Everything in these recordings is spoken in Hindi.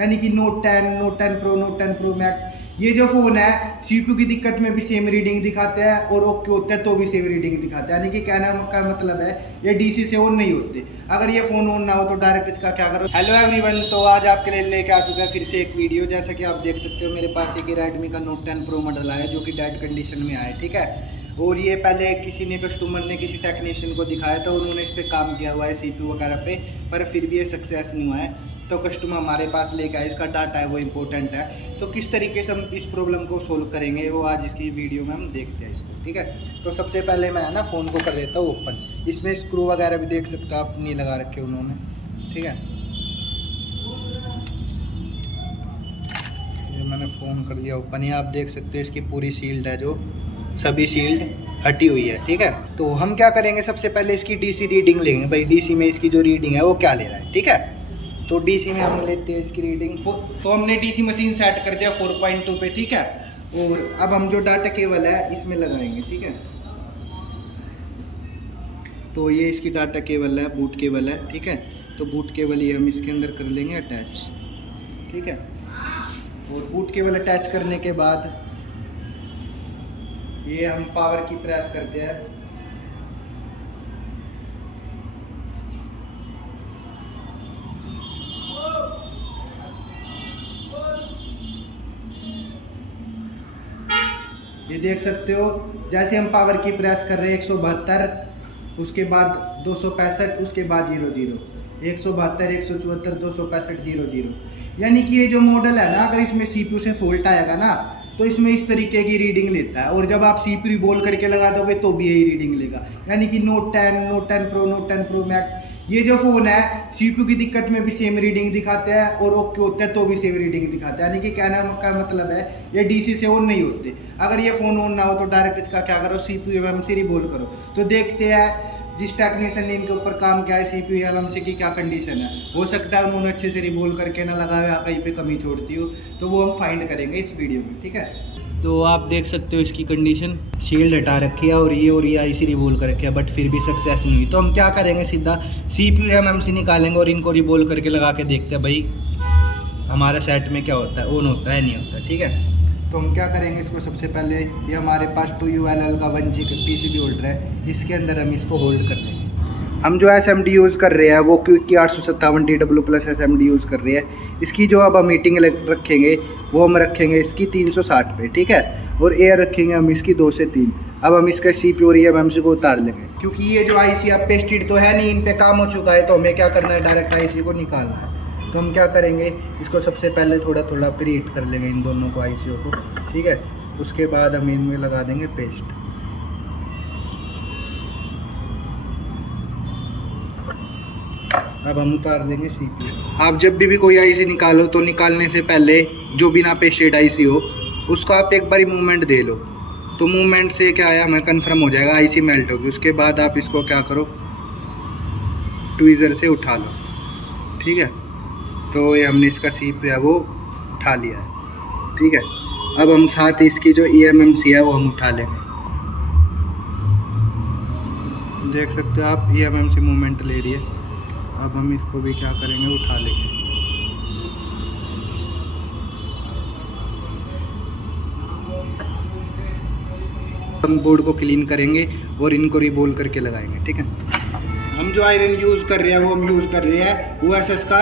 यानी कि note 10 pro, note 10 pro max. ये जो फ़ोन है CPU की दिक्कत में भी सेम रीडिंग दिखाते हैं और ओके होते हैं तो भी सेम रीडिंग दिखाते हैं। यानी कि कहने का मतलब है ये DC से ऑन नहीं होते। अगर ये फ़ोन ऑन ना हो तो डायरेक्ट इसका क्या करो। हेलो एवरीवन, तो आज आपके लिए लेके आ चुका है फिर से एक वीडियो। जैसा कि आप देख सकते हो मेरे पास एक रेडमी का नोट 10 प्रो मॉडल आया जो कि डेड कंडीशन में आया, ठीक है। और ये पहले किसी ने कस्टमर ने किसी टेक्नीशियन को दिखाया था, उन्होंने इस पर काम किया हुआ है CPU वगैरह पे, पर फिर भी ये सक्सेस नहीं हुआ है। तो कस्टमर हमारे पास लेके आए, इसका डाटा है वो इम्पोर्टेंट है। तो किस तरीके से हम इस प्रॉब्लम को सोल्व करेंगे वो आज इसकी वीडियो में हम देखते हैं इसको, ठीक है। तो सबसे पहले मैं ना फ़ोन को कर देता हूँ ओपन। इसमें स्क्रू वगैरह भी देख सकते हो आप, नहीं लगा रखे उन्होंने, ठीक है। ये मैंने फ़ोन कर लिया ओपन। ये आप देख सकते हो इसकी पूरी शील्ड है, जो सभी शील्ड हटी हुई है, ठीक है। तो हम क्या करेंगे, सबसे पहले इसकी DC रीडिंग लेंगे। भाई DC में इसकी जो रीडिंग है वो क्या ले रहा है, ठीक है। तो DC में हम लेते हैं इसकी रीडिंग। तो हमने DC मशीन सेट कर दिया 4.2 पे, ठीक है। और अब हम जो डाटा केबल है इसमें लगाएंगे, ठीक है। तो ये इसकी डाटा केबल है, बूट केबल है, ठीक है। तो बूट केबल ये हम इसके अंदर कर लेंगे अटैच, ठीक है। और बूट केबल अटैच करने के बाद ये हम पावर की प्रेस करते हैं। ये देख सकते हो जैसे हम पावर की प्रेस कर रहे हैं 172, उसके बाद 265, उसके बाद 00, 172, 174, 265, 00। यानी कि ये जो मॉडल है ना, अगर इसमें CPU से फॉल्ट आएगा ना तो इसमें इस तरीके की रीडिंग लेता है। और जब आप CPU बोल करके लगा दोगे तो भी यही रीडिंग लेगा। यानी कि note 10 pro, note 10 pro max, ये जो फ़ोन है CPU की दिक्कत में भी सेम रीडिंग दिखाते हैं और ओके होते हैं तो भी सेम रीडिंग दिखाते हैं। यानी कि कहने का मतलब है ये DC से ऑन नहीं होते। अगर ये फ़ोन ऑन ना हो तो डायरेक्ट इसका क्या करो, CPU MMC रिबोल करो। तो देखते हैं जिस टेक्नीशियन ने इनके ऊपर काम किया है CPU MMC की क्या कंडीशन है। हो सकता है उन्होंने अच्छे से रिबोल करके ना लगाया, कहीं पे कमी छोड़ती हो, तो वो हम फाइंड करेंगे इस वीडियो में, ठीक है। तो आप देख सकते हो इसकी कंडीशन, शील्ड हटा रखी है और ये IC रिबोल कर रखी है, बट फिर भी सक्सेस नहीं हुई। तो हम क्या करेंगे, सीधा CPU MMC निकालेंगे और इनको रिबोल करके लगा के देखते हैं भाई हमारे सेट में क्या होता है, ऑन होता है नहीं होता, ठीक है। तो हम क्या करेंगे, इसको सबसे पहले ये हमारे पास 2ULL का 1G PCB होल्डर है, इसके अंदर हम इसको होल्ड कर लेंगे। हम जो SMD यूज़ कर रहे हैं वो क्विक की 857 DW+ SMD यूज़ कर रहे हैं। इसकी जो अब हम मीटिंग रखेंगे वो हम रखेंगे इसकी 360 पे, ठीक है। और एयर रखेंगे हम इसकी 2 से 3। अब हम इसका CPU और MMC को उतार लेंगे, क्योंकि ये जो IC अब पेस्टेड तो है नहीं, इन पे काम हो चुका है। तो हमें क्या करना है, डायरेक्ट IC को निकालना है। तो हम क्या करेंगे, इसको सबसे पहले थोड़ा थोड़ा प्रीहीट कर लेंगे इन दोनों को, IC को, ठीक है। उसके बाद हम इनमें लगा देंगे पेस्ट। अब हम उतार लेंगे CPU। आप जब भी कोई IC निकालो तो निकालने से पहले जो बिना पेस्टेड IC हो उसको आप एक बारी मूवमेंट दे लो। तो मूवमेंट से क्या है, हमें कंफर्म हो जाएगा IC मेल्ट होगी। उसके बाद आप इसको क्या करो, ट्वीज़र से उठा लो, ठीक है। तो ये हमने इसका CPU है वो उठा लिया है, ठीक है। अब हम साथ इसकी जो eMMC है वो हम उठा लेंगे। देख सकते हो आप eMMC मूवमेंट ले रही है। अब हम इसको भी क्या करेंगे, उठा लेंगे। हम बोर्ड को क्लीन करेंगे और इनको रिबोल करके लगाएंगे, ठीक है। हम जो आयरन यूज़ कर रहे हैं वो हम यूज़ कर रहे हैं OSS का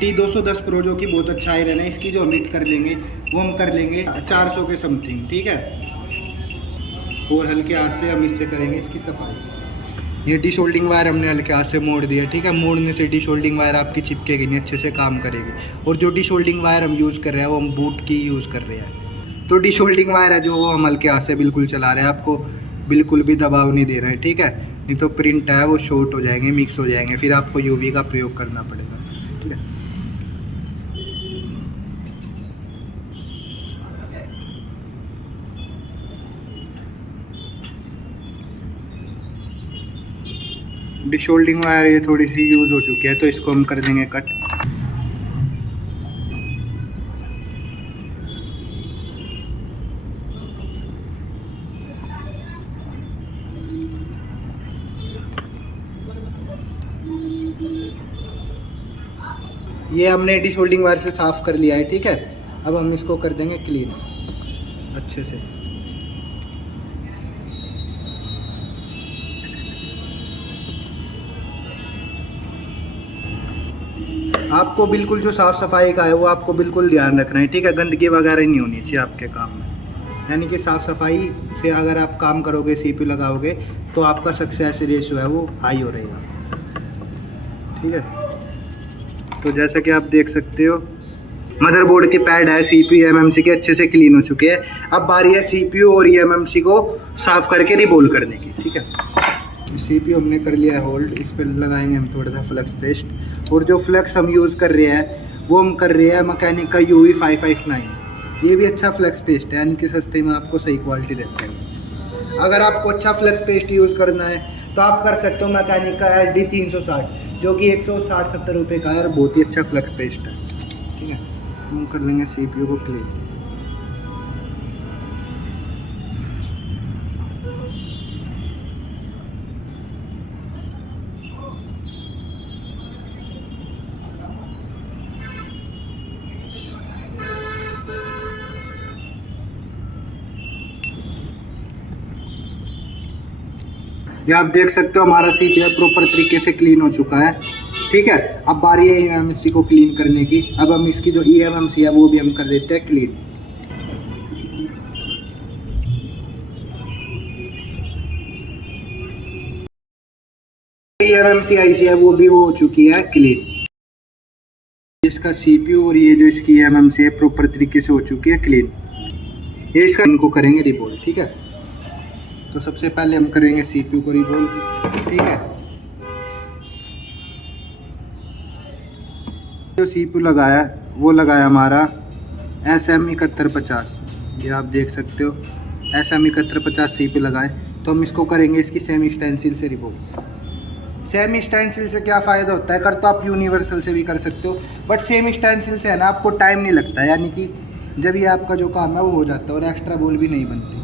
T210 Pro, जो कि बहुत अच्छा आयरन है। इसकी जो हम हिट कर लेंगे वो हम कर लेंगे 400 के समथिंग, ठीक है। और हल्के हाथ से हम इससे करेंगे इसकी सफाई। ये डिशोल्डिंग वायर हमने हल्के हाथ से मोड़ दिया, ठीक है। मोड़ने से डिशोल्डिंग वायर आपकी चिपकेगी नहीं, अच्छे से काम करेगी। और जो डिशोल्डिंग वायर हम यूज़ कर रहे हैं वो हम बूट की यूज़ कर रहे हैं। तो डिशोल्डिंग वायर है जो वो हम हल्के हाथ से बिल्कुल चला रहे हैं, आपको बिल्कुल भी दबाव नहीं दे रहा है, ठीक है। नहीं तो प्रिंट है वो शॉर्ट हो जाएंगे, मिक्स हो जाएंगे, फिर आपको UV का प्रयोग करना पड़ेगा, ठीक है। डिशोल्डिंग वायर ये थोड़ी सी यूज़ हो चुकी है, तो इसको हम कर देंगे कट। ये हमने डिसोल्डिंग वायर से साफ़ कर लिया है, ठीक है। अब हम इसको कर देंगे क्लीन अच्छे से। आपको बिल्कुल जो साफ़ सफाई का है वो आपको बिल्कुल ध्यान रखना है, ठीक है। गंदगी वगैरह नहीं होनी चाहिए आपके काम में, यानी कि साफ़ सफाई से अगर आप काम करोगे, CPU लगाओगे, तो आपका सक्सेस रेशियो है वो हाई हो रहेगा, ठीक है। तो जैसा कि आप देख सकते हो मदरबोर्ड के पैड है CPU MMC के अच्छे से क्लीन हो चुके हैं। अब बारी है CPU और MMC को साफ़ करके रिबोल करने की, ठीक है। CPU हमने कर लिया है होल्ड, इस पर लगाएंगे हम थोड़ा सा फ्लक्स पेस्ट। और जो फ्लक्स हम यूज़ कर रहे हैं वो हम कर रहे हैं मैकेनिक का UV 559। ये भी अच्छा फ्लक्स पेस्ट है, यानी कि सस्ते में आपको सही क्वालिटी देते हैं। अगर आपको अच्छा फ्लक्स पेस्ट यूज़ करना है तो आप कर सकते हो मैकेनिक का HD 360, जो कि 160-70 रुपये का है और बहुत ही अच्छा फ्लक्स पेस्ट है, ठीक है। हम कर लेंगे CPU को क्लीन। ये आप देख सकते हो हमारा CPU प्रॉपर तरीके से क्लीन हो चुका है, ठीक है। अब बारी है EMMC को क्लीन करने की। अब हम इसकी जो EMMC है वो भी हम कर देते हैं क्लीन। EMMC IC है वो भी हो चुकी है क्लीन। इसका CPU और ये जो इसकी EMMC है प्रॉपर तरीके से हो चुकी है क्लीन। ये इसका इनको करेंगे रिबोल, ठीक है। तो सबसे पहले हम करेंगे CPU को रिबोल, ठीक है। जो CPU लगाया वो लगाया हमारा SM7150। ये आप देख सकते हो SM7150 CPU लगाए। तो हम इसको करेंगे इसकी सेमी स्टेंसिल से रिबोल। सेमी स्टेंसिल से क्या फ़ायदा होता है, कर तो आप यूनिवर्सल से भी कर सकते हो, बट सेमी स्टेंसिल से है ना आपको टाइम नहीं लगता है, यानी कि जब ये आपका जो काम है वो हो जाता है और एक्स्ट्रा बोल भी नहीं बनती।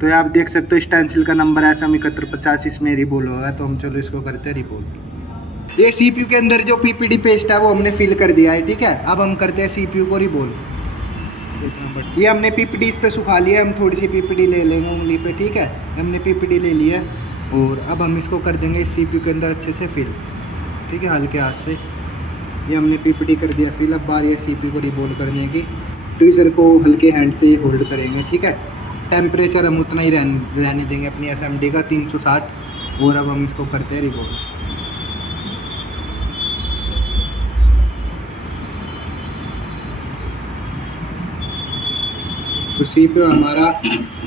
तो ये आप देख सकते हो स्टेंसिल का नंबर है SM7150, इसमें रिबोल होगा। तो हम चलो इसको करते हैं रिबोल। ये CPU के अंदर जो PPD पेस्ट है वो हमने फिल कर दिया है, ठीक है। अब हम करते हैं CPU को रिबोल। ये हमने PPD इस पे सुखा लिया, हम थोड़ी सी PPD ले लेंगे उंगली पे, ठीक है। हमने PPD ले लिया और अब हम इसको कर देंगे इस CPU के अंदर अच्छे से फिल, ठीक है, हल्के हाथ से। ये हमने PPD कर दिया फिल। अब बारी है CPU को रिबोल करने की। ट्वीज़र को हल्के हैंड से होल्ड करेंगे, ठीक है। टेम्परेचर हम उतना ही रहने देंगे अपनी SMD का 360। और अब हम इसको करते हैं रिबोल। तो CPU हमारा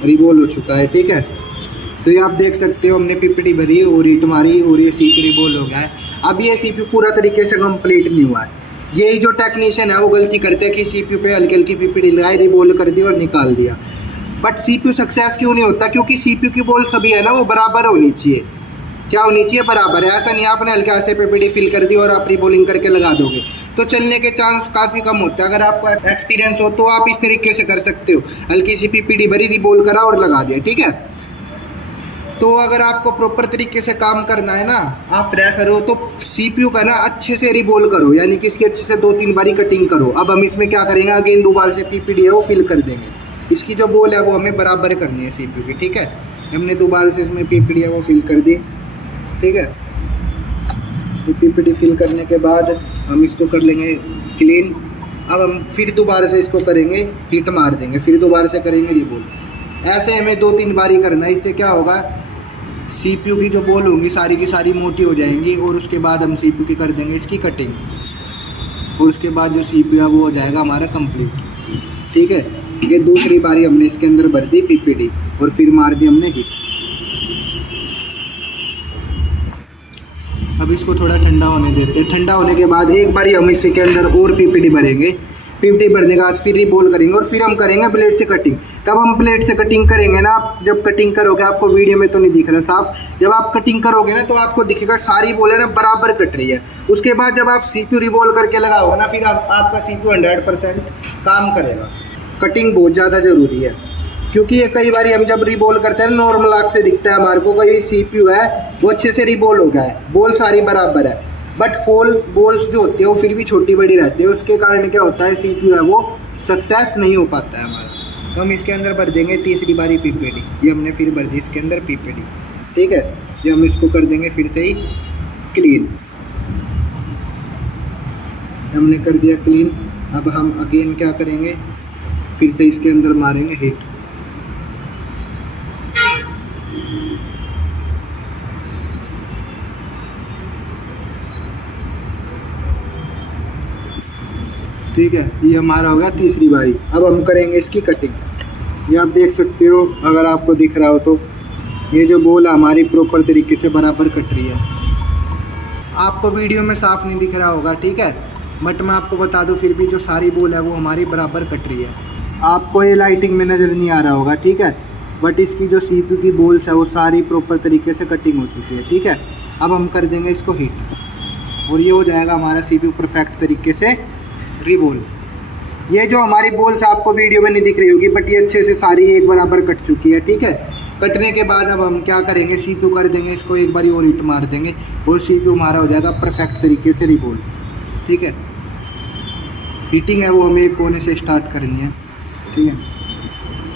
रिबोल हो चुका है, ठीक है। तो ये आप देख सकते हो हमने PPD भरी और हीट मारी और ये CPU रिबोल हो गया है। अब ये CPU पूरा तरीके से कंप्लीट नहीं हुआ है। यही जो टेक्नीशियन है वो गलती करते हैं कि CPU पे हल्की हल्की PPD लगाई, रिबोल कर दी और निकाल दिया। बट CPU सक्सेस क्यों नहीं होता, क्योंकि CPU की बॉल सभी है ना वो बराबर होनी चाहिए। क्या होनी चाहिए, बराबर है। ऐसा नहीं आपने हल्का से PPD फिल कर दी और आप रिबोलिंग करके लगा दोगे तो चलने के चांस काफ़ी कम होते हैं। अगर आपको एक्सपीरियंस हो तो आप इस तरीके से कर सकते हो, हल्की सी PPD भरी, रिबोल करा और लगा दिया, ठीक है। तो अगर आपको प्रॉपर तरीके से काम करना है ना, आप फ्रेशर हो, तो CPU का ना अच्छे से रिबोल करो, यानी कि इसकी अच्छे से 2-3 बारी कटिंग करो। अब हम इसमें क्या करेंगे, अगेन दोबारा से PPD है वो फिल कर देंगे। इसकी जो बॉल है वो हमें बराबर करनी है CPU की, ठीक है। हमने दोबारा से इसमें PPD है वो फिल कर दी, ठीक है। तो PPD फिल करने के बाद हम इसको कर लेंगे क्लीन। अब हम फिर दोबारा से इसको करेंगे, हीट मार देंगे, फिर दोबारा से करेंगे रिबोल। ऐसे हमें 2-3 बारी करना है। इससे क्या होगा, CPU की जो बॉल होंगी सारी की सारी मोटी हो जाएंगी और उसके बाद हम CPU की कर देंगे इसकी कटिंग और उसके बाद जो CPU है वो हो जाएगा हमारा कंप्लीट, ठीक है। ये दूसरी बारी हमने इसके अंदर भर दी PPD और फिर मार दी हमने हीट। अब इसको थोड़ा ठंडा होने देते हैं। ठंडा होने के बाद एक बारी हम इसके अंदर और PPD भरेंगे। PPD भरने के बाद फिर रिबोल करेंगे और फिर हम करेंगे ब्लेड से कटिंग। तब हम ब्लेड से कटिंग करेंगे ना, आप जब कटिंग करोगे, आपको वीडियो में तो नहीं दिख रहा साफ, जब आप कटिंग करोगे ना तो आपको दिखेगा सारी बॉल है ना बराबर कट रही है। उसके बाद जब आप CPU रिबोल करके लगाओगे ना, फिर आपका CPU 100% काम करेगा। कटिंग बहुत ज़्यादा ज़रूरी है। क्योंकि ये कई बार हम जब रिबोल करते हैं नॉर्मल आँख से दिखता है हमारे को कहीं CPU है वो अच्छे से रिबोल हो गया है, बोल सारी बराबर है, बट बोल्स जो होती है वो फिर भी छोटी बड़ी रहती है, उसके कारण क्या होता है CPU है वो सक्सेस नहीं हो पाता है हमारा। तो हम इसके अंदर भर देंगे तीसरी बारी PPD, ये हमने फिर भर दी इसके अंदर PPD, ठीक है। ये हम इसको कर देंगे फिर से ही क्लीन, हमने कर दिया क्लीन। अब हम अगेन क्या करेंगे, फिर से इसके अंदर मारेंगे हिट। ठीक है, ये हमारा हो गया तीसरी बारी। अब हम करेंगे इसकी कटिंग। ये आप देख सकते हो, अगर आपको दिख रहा हो तो ये जो बोल हमारी प्रॉपर तरीके से बराबर कट रही है। आपको वीडियो में साफ नहीं दिख रहा होगा, ठीक है, बट मैं आपको बता दूं फिर भी जो सारी बोल है वो हमारी बराबर कट रही है। आपको ये लाइटिंग में नज़र नहीं आ रहा होगा, ठीक है, बट इसकी जो CPU की बोल्स है वो सारी प्रॉपर तरीके से कटिंग हो चुकी है, ठीक है। अब हम कर देंगे इसको हिट और ये हो जाएगा हमारा CPU परफेक्ट तरीके से रिबोल। ये जो हमारी बोल्स आपको वीडियो में नहीं दिख रही होगी, बट ये अच्छे से सारी एक बराबर कट चुकी है, ठीक है। कटने के बाद अब हम क्या करेंगे, CPU कर देंगे इसको एक बारी और हिट मार देंगे और CPU हमारा हो जाएगा परफेक्ट तरीके से रिबोल, ठीक है। हीटिंग है वो हमें एक कोने से स्टार्ट करनी है, ठीक है,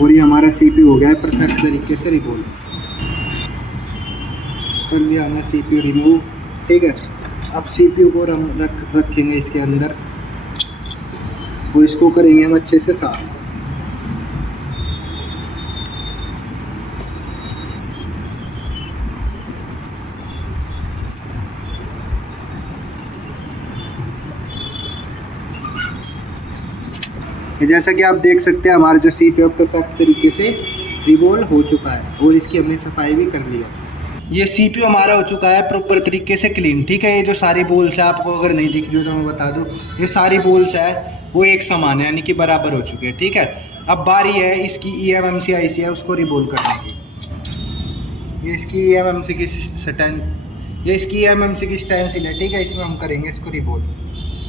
और ये हमारा CPU हो गया है परफेक्ट तरीके से रिबोल। कर लिया हमने CPU रिमूव, ठीक है। अब CPU को हम रखेंगे इसके अंदर और इसको करेंगे हम अच्छे से साफ। जैसा कि आप देख सकते हैं हमारा जो CPU परफेक्ट तरीके से रिबोल हो चुका है और इसकी हमने सफाई भी कर लिया। ये CPU हमारा हो चुका है प्रॉपर तरीके से क्लीन, ठीक है। ये जो सारी बोल्स है आपको अगर नहीं दिख रही हो तो मैं बता दूं, ये सारी बोल्स है वो एक समान है, यानी कि बराबर हो चुके हैं, ठीक है। अब बारी है इसकी eMMC IC है उसको रिबोल करने की। ये इसकी eMMC की स्टेंसिल है, ठीक है, इसमें हम करेंगे इसको रिबोल।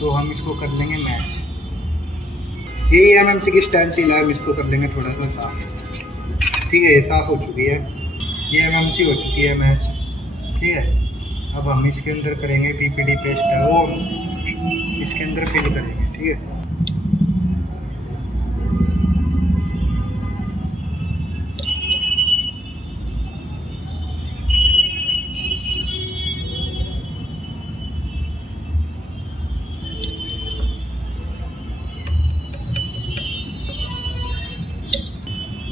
तो हम इसको कर लेंगे मैच। ये eMMC की स्टेंसिल है, हम इसको कर लेंगे थोड़ा सा साफ, ठीक है। ये साफ़ हो चुकी है, ये eMMC हो चुकी है मैच, ठीक है। अब हम इसके अंदर करेंगे PPD पेस्ट है वो हम इसके अंदर फिल करेंगे, ठीक है।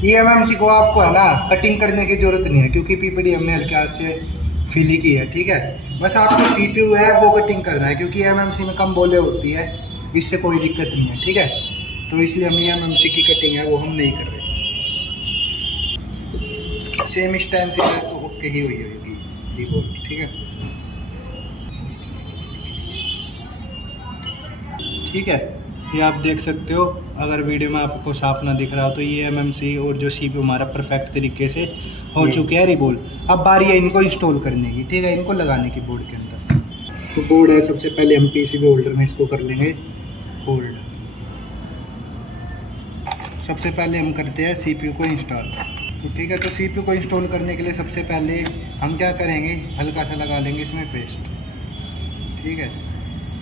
eMMC को आपको है ना कटिंग करने की ज़रूरत नहीं है, क्योंकि PPD हमने हल्के हाथ से फिल ही की है, ठीक है। बस आपको CPU है वो कटिंग करना है, क्योंकि eMMC में कम बोले होती है, इससे कोई दिक्कत नहीं है, ठीक है। तो इसलिए हम eMMC की कटिंग है वो हम नहीं कर रहे। सेम स्टेंसिल है तो ओके ही हुई होगी रिबोल, ठीक है, ठीक है। ये आप देख सकते हो, अगर वीडियो में आपको साफ ना दिख रहा हो तो ये eMMC और जो CPU हमारा परफेक्ट तरीके से हो चुके हैं रिबोल। अब बारी है इनको इंस्टॉल करने की, ठीक है, इनको लगाने की बोर्ड के अंदर। तो बोर्ड है, सबसे पहले हम PCB होल्डर में इसको कर लेंगे होल्ड। सबसे पहले हम करते हैं CPU को इंस्टॉल, तो ठीक है। तो CPU को इंस्टॉल करने के लिए सबसे पहले हम क्या करेंगे, हल्का सा लगा लेंगे इसमें पेस्ट, ठीक है।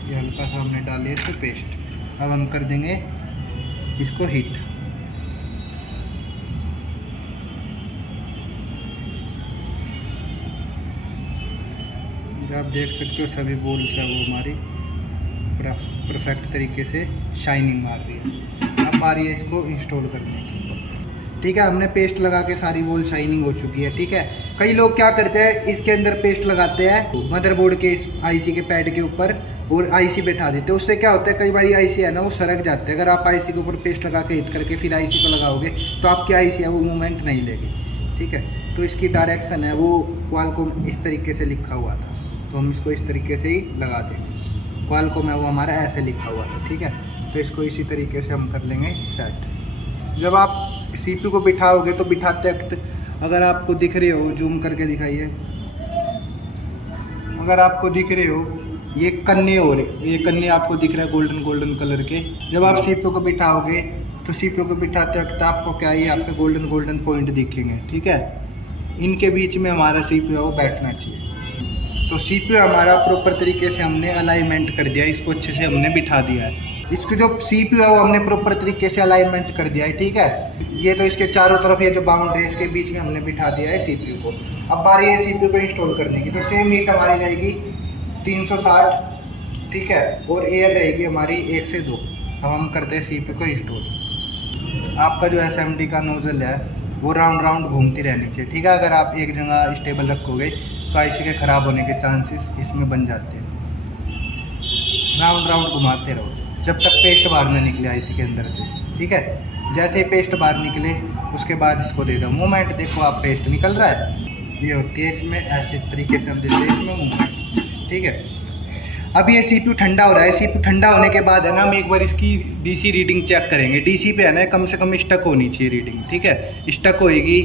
ये हल्का सा हमने डाले इसमें पेस्ट। अब हम कर देंगे इसको हिट। आप देख सकते हो सभी बोल्स है वो हमारी परफेक्ट तरीके से शाइनिंग मार रही है। अब बारी है इसको इंस्टॉल करने की, ठीक है। हमने पेस्ट लगा के सारी बोल शाइनिंग हो चुकी है, ठीक है। कई लोग क्या करते हैं, इसके अंदर पेस्ट लगाते हैं मदरबोर्ड के इस IC के पैड के ऊपर और IC बैठा देते हैं। उससे क्या होता है, कई बार IC है ना वो सरक जाते हैं। अगर आप IC के ऊपर पेस्ट लगा के हिट करके फिर IC को लगाओगे तो आपकी IC है वो मूवमेंट नहीं लेगी, ठीक है। तो इसकी डायरेक्शन है वो क्वालकॉम इस तरीके से लिखा हुआ था, तो हम इसको इस तरीके से ही लगा देंगे। क्वालकॉम है वो हमारा ऐसे लिखा हुआ था, ठीक है। तो इसको इसी तरीके से हम कर लेंगे सेट। जब आप CPU को बिठाओगे तो बिठाते वक्त अगर आपको दिख रहे हो, जूम करके दिखाइए, अगर आपको दिख रहे हो ये कन्ने आपको दिख रहा है गोल्डन कलर के। जब आप CPU को बिठाओगे तो सीपीयू को बिठाते वक्त आपको क्या ये आपके गोल्डन गोल्डन पॉइंट दिखेंगे, ठीक है। इनके बीच में हमारा सीपीयू वो बैठना चाहिए। तो सीपीयू हमारा प्रॉपर तरीके से हमने अलाइनमेंट कर दिया, इसको अच्छे से हमने बिठा दिया है। इसको जो सीपीयू है वो हमने प्रॉपर तरीके से अलाइनमेंट कर दिया है, ठीक है। ये तो इसके चारों तरफ ये जो बाउंड्री है इसके बीच में हमने बिठा दिया है सीपीयू को। अब बारी है सीपीयू को इंस्टॉल करने की। तो सेम हीट हमारी रहेगी 360, ठीक है, और एयर रहेगी हमारी 1 से 2। अब हम करते हैं सीपीयू को इंस्टॉल। आपका जो एसएमडी का नोजल है वो राउंड राउंड घूमती रहनी चाहिए, ठीक है। अगर आप एक जगह स्टेबल रखोगे तो आईसी के ख़राब होने के चांसेस इसमें बन जाते हैं। राउंड राउंड घुमाते रहो जब तक पेस्ट बाहर ना निकले आईसी के अंदर से, ठीक है। जैसे ही पेस्ट बाहर निकले उसके बाद इसको दे दो मूवमेंट। देखो आप पेस्ट निकल रहा है, ये होती है इसमें, ऐसे तरीके से हम देते हैं इसमें मूवमेंट, ठीक है। अब ये सीपीयू ठंडा हो रहा है। सीपीयू ठंडा होने के बाद है ना, हम एक बार इसकी डीसी रीडिंग चेक करेंगे। डीसी पे है ना कम से कम स्टक होनी चाहिए रीडिंग, ठीक है। स्टक होएगी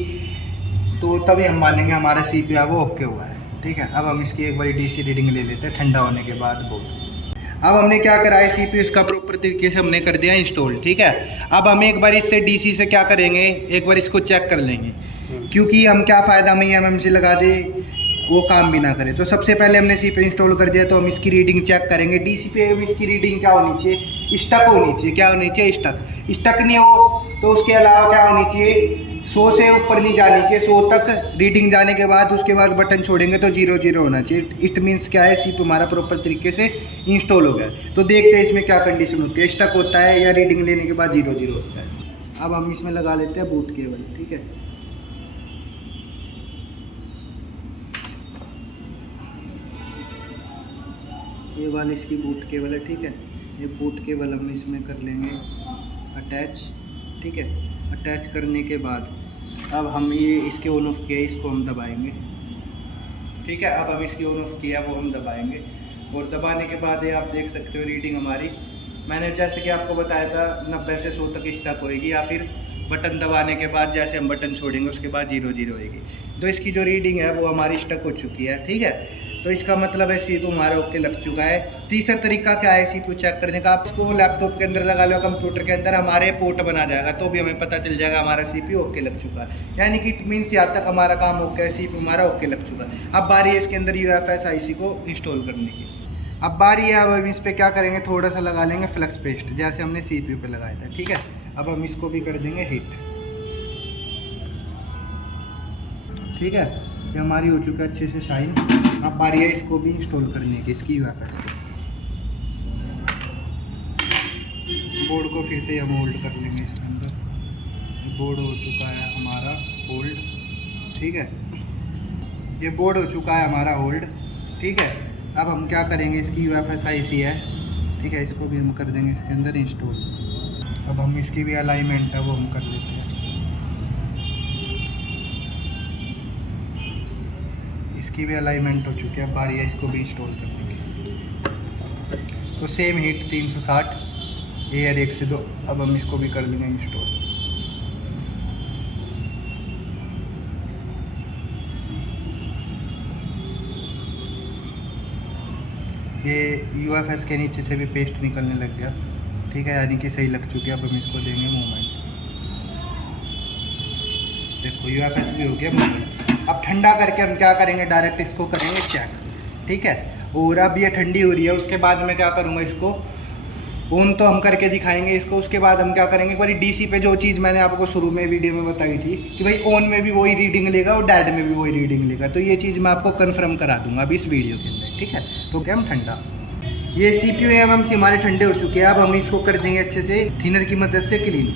तो तभी हम मानेंगे हमारा सीपीयू है वो ओके हुआ है, ठीक है। अब हम इसकी एक बार डीसी रीडिंग ले लेते हैं ठंडा होने के बाद बोर्ड। अब हमने क्या करा है, सीपीयू इसका प्रॉपर तरीके से हमने कर दिया इंस्टॉल, ठीक है। अब हम एक बार इससे डीसी से क्या करेंगे, एक बार इसको चेक कर लेंगे, क्योंकि हम क्या फ़ायदा में एमएमसी लगा दे वो काम भी ना करे। तो सबसे पहले हमने सीपीयू इंस्टॉल कर दिया, तो हम इसकी रीडिंग चेक करेंगे। डीसी पे इसकी रीडिंग क्या होनी चाहिए, स्टक होनी चाहिए। क्या होनी चाहिए, स्टक। स्टक नहीं हो तो उसके अलावा क्या होनी चाहिए, 100 से ऊपर नहीं जानी चाहिए। 100 तक रीडिंग जाने के बाद उसके बाद बटन छोड़ेंगे तो 0 होना चाहिए। इट मीन्स क्या है, सीपीयू हमारा प्रॉपर तरीके से इंस्टॉल हो गया। तो देखते हैं इसमें क्या कंडीशन होती है, स्टक होता है या रीडिंग लेने के बाद 0 होता है। अब हम इसमें लगा लेते हैं बूट केबल, ठीक है। ये वाली इसकी बूट केबल है, ठीक है। ये बूट केबल हम इसमें कर लेंगे अटैच, ठीक है। अटैच करने के बाद अब हम ये इसके ऑन ऑफ किया, इसको हम दबाएंगे, ठीक है। अब हम इसकी ऑन ऑफ किया वो हम दबाएंगे, और दबाने के बाद ये आप देख सकते हो रीडिंग हमारी, मैंने जैसे कि आपको बताया था 90 से 100 तक स्टक होएगी, या फिर बटन दबाने के बाद जैसे हम बटन छोड़ेंगे उसके बाद 0 होएगी। तो इसकी जो रीडिंग है वो हमारी स्टक हो चुकी है, ठीक है। तो इसका मतलब है सीपीयू हमारा ओके लग चुका है। तीसरा तरीका क्या है सीपीयू चेक करने का, आप इसको लैपटॉप के अंदर लगा लो, कंप्यूटर के अंदर हमारे पोर्ट बना जाएगा, तो भी हमें पता चल जाएगा हमारा सीपीयू ओके लग चुका है। यानी कि इट मीन्स यहाँ तक हमारा काम ओके है, सीपीयू हमारा ओके लग चुका है। अब बारी है इसके अंदर यूएफएस आईसी को इंस्टॉल करने की। अब बारी है, अब हम इस पर क्या करेंगे, थोड़ा सा लगा लेंगे फ्लक्स पेस्ट, जैसे हमने सीपीयू पे लगाया था, ठीक है। अब हम इसको भी कर देंगे हिट, ठीक है। ये हमारी हो चुका है अच्छे से शाइन। अब बारी है इसको भी इंस्टॉल करने की, इसकी यूएफएस को। बोर्ड को फिर से हम होल्ड कर लेंगे इसके अंदर। बोर्ड हो चुका है हमारा होल्ड, ठीक है। ये बोर्ड हो चुका है हमारा होल्ड, ठीक है। अब हम क्या करेंगे, इसकी यूएफएस आईसी है, ठीक है, इसको भी हम कर देंगे इसके अंदर इंस्टॉल। अब हम इसकी भी अलाइनमेंट है वो हम कर लेते हैं। इसकी भी अलाइनमेंट हो चुकी है, बारी है इसको भी इंस्टॉल करने की। तो सेम हीट 360, एयर 1 से 2। अब हम इसको भी कर लेंगे इंस्टॉल। ये यूएफएस के नीचे से भी पेस्ट निकलने लग गया, ठीक है, यानी कि सही लग चुकी है। अब हम इसको देंगे मूवमेंट, देखो यूएफएस भी हो गया मूवमेंट। अब ठंडा करके हम क्या करेंगे, डायरेक्ट इसको करेंगे चेक, ठीक है। और अब ये ठंडी हो रही है, उसके बाद मैं क्या करूँगा, इसको ऑन तो हम करके दिखाएंगे इसको। उसके बाद हम क्या करेंगे, एक बार डीसी पे जो चीज़ मैंने आपको शुरू में वीडियो में बताई थी कि भाई ऑन में भी वही रीडिंग लेगा और डेड में भी वही रीडिंग लेगा, तो ये चीज़ मैं आपको कन्फर्म करा दूंगा अभी इस वीडियो के अंदर, ठीक है। तो क्या हम ठंडा, ये सीपीयू एमएमसी हमारे ठंडे हो चुके हैं। अब हम इसको कर देंगे अच्छे से थिनर की मदद से क्लीन।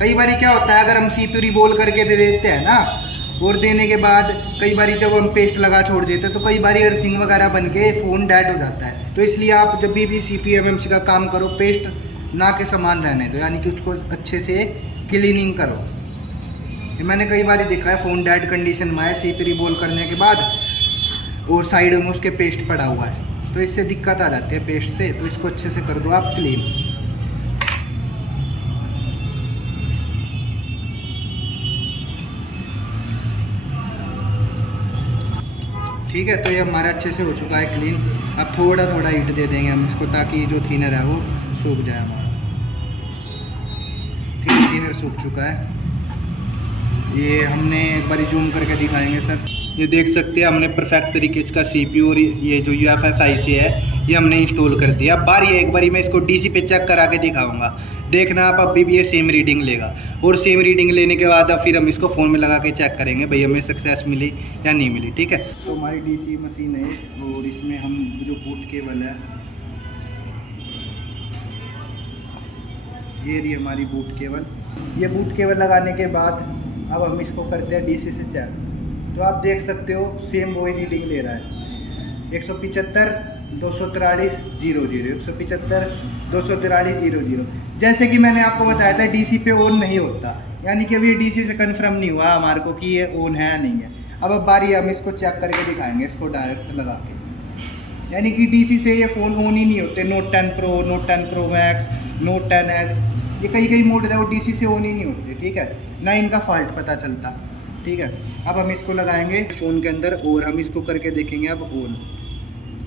कई बार क्या होता है, अगर हम सीपीयू रिबोल करके दे देते हैं ना, और देने के बाद कई बार जब हम पेस्ट लगा छोड़ देते हैं तो कई बार अर्थिंग वगैरह बन के फ़ोन डेड हो जाता है। तो इसलिए आप जब भी सीपीयू एमएमसी का काम करो, पेस्ट ना के समान रहने दो, यानी कि उसको अच्छे से क्लीनिंग करो। ये मैंने कई बार देखा है, फ़ोन डेड कंडीशन में है सीपीयू रिबोल करने के बाद और साइड में उसके पेस्ट पड़ा हुआ है, तो इससे दिक्कत आ जाती है पेस्ट से। तो इसको अच्छे से कर दो आप क्लीन। ठीक है, तो ये हमारा अच्छे से हो चुका है क्लीन। अब थोड़ा थोड़ा हीट दे देंगे हम इसको, ताकि जो थिनर है वो सूख जाए हमारा, ठीक है। क्लियर सूख चुका है। ये हमने एक बार जूम करके दिखाएंगे सर। ये देख सकते हैं हमने परफेक्ट तरीके से इसका CPU और ये जो UFS-IC है ये हमने इंस्टॉल कर दिया। बार ये एक बारी मैं इसको DC पे चेक करा के दिखाऊंगा, देखना आप अभी भी ये सेम रीडिंग लेगा। और सेम रीडिंग लेने के बाद अब फिर हम इसको फ़ोन में लगा के चेक करेंगे भाई हमें सक्सेस मिली या नहीं मिली। ठीक है, तो हमारी DC मशीन है और इसमें हम जो बूट केबल है ये रही हमारी बूट केबल। ये बूट केबल लगाने के बाद अब हम इसको करते हैं DC से चेक। तो आप देख सकते हो सेम वही रीडिंग ले रहा है 175 243 00 175 243 00। जैसे कि मैंने आपको बताया था DC पे ऑन नहीं होता, यानी कि अभी DC से कंफर्म नहीं हुआ हमारे को कि ये ऑन है या नहीं है। अब बारी हम इसको चेक करके दिखाएंगे इसको डायरेक्ट लगा के, यानी कि DC से ये फ़ोन ऑन ही नहीं होते। Note 10 Pro, Note 10 Pro Max, Note 10s, ये कई मॉडल है वो DC से ऑन ही नहीं होते। ठीक है, ना इनका फॉल्ट पता चलता। ठीक है, अब हम इसको लगाएंगे फ़ोन के अंदर और हम इसको करके देखेंगे अब ऑन।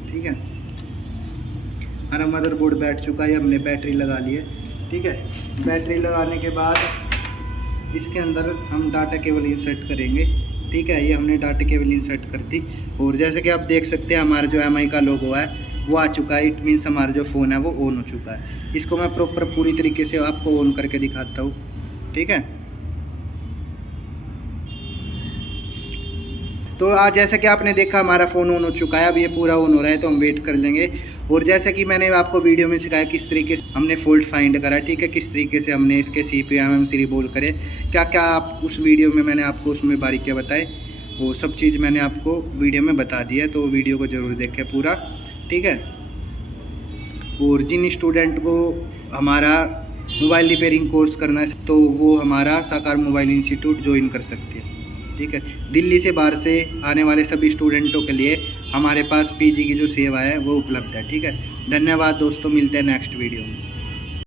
ठीक है, हमारा मदरबोर्ड बैठ चुका है, हमने बैटरी लगा ली है। ठीक है, बैटरी लगाने के बाद इसके अंदर हम डाटा केबल इंसर्ट करेंगे। ठीक है, ये हमने डाटा केबल इंसर्ट कर दी और जैसे कि आप देख सकते हैं हमारा जो MI का लोगो है वो आ चुका है। इट मीन्स हमारा जो फ़ोन है वो ऑन हो चुका है। इसको मैं प्रॉपर पूरी तरीके से आपको ऑन करके दिखाता हूँ। ठीक है, तो आज जैसा कि आपने देखा हमारा फ़ोन ऑन हो चुका है। अब ये पूरा ऑन हो रहा है तो हम वेट कर लेंगे। और जैसे कि मैंने आपको वीडियो में सिखाया किस तरीके से हमने फॉल्ट फाइंड करा। ठीक है, किस तरीके से हमने इसके CPU MMC रिबोल करे, क्या क्या आप उस वीडियो में मैंने आपको उसमें बारीकियाँ बताए, वो सब चीज़ मैंने आपको वीडियो में बता दिया। तो वीडियो को ज़रूर देखें पूरा। ठीक है, और जिन स्टूडेंट को हमारा मोबाइल रिपेयरिंग कोर्स करना है तो वो हमारा साकार मोबाइल इंस्टीट्यूट ज्वाइन कर सकते हैं। ठीक है, दिल्ली से बाहर से आने वाले सभी स्टूडेंटों के लिए हमारे पास PG की जो सेवा है वो उपलब्ध है। ठीक है, धन्यवाद दोस्तों, मिलते हैं नेक्स्ट वीडियो में।